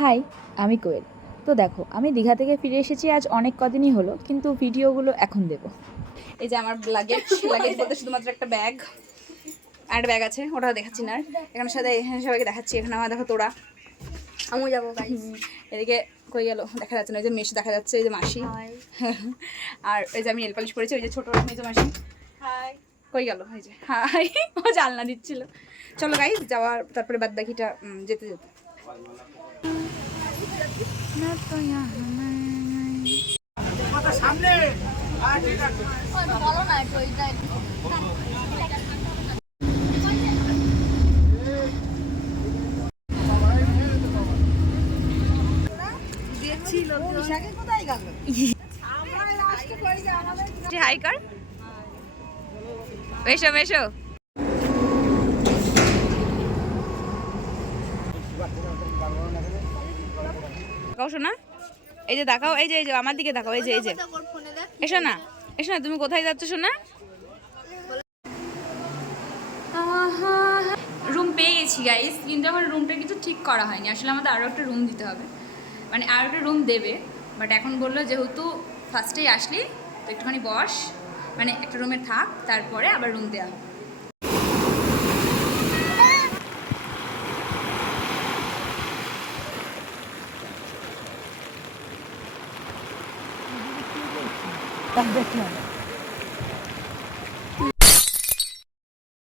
High, আমি কোয়েল। তো দেখো, আমি দীঘা থেকে ফিরে এসেছি আজ অনেক কদিনই হলো, কিন্তু ভিডিওগুলো এখন দেবো। এই যে আমার লাগেজ বলতে শুধুমাত্র একটা ব্যাগ আর একটা ব্যাগ আছে, ওটা দেখাচ্ছি না। এখানে সাথে সবাইকে দেখাচ্ছি। এখানে আমার দেখো তোরা, আমিও যাবো গাইস। এদিকে কই গেল দেখা যাচ্ছে না, ওই যে মেশ দেখা যাচ্ছে, এই যে মাসি। আর এই যে আমি নেল পালিশ করেছি, ওই যে ছোট মেজো মাসি। হাই, কই গেল? এই যে হাই, ও জানলা দিচ্ছিল। চলো গাইস, যাওয়ার তারপরে বাদ বাকিটা যেতে যেতে। সামনে বলো না একটু ওইটা হাই কর, এসো এসো। শোনা, এই যে দেখাও, এই যে আমার দিকে দেখাও, এই যে এসো না, এসো না, তুমি কোথায় যাচ্ছ শোনা? রুম পেয়ে গেছি গাইস, কিন্তু আমার রুমটা কিছু ঠিক করা হয়নি। আসলে আমাদের আরও একটা রুম দিতে হবে, মানে আরও একটা রুম দেবে, বাট এখন বললো যেহেতু ফার্স্টেই আসলি তো একটুখানি বস, মানে একটা রুমে থাক, তারপরে আবার রুম দেওয়া হবে। দেখলাম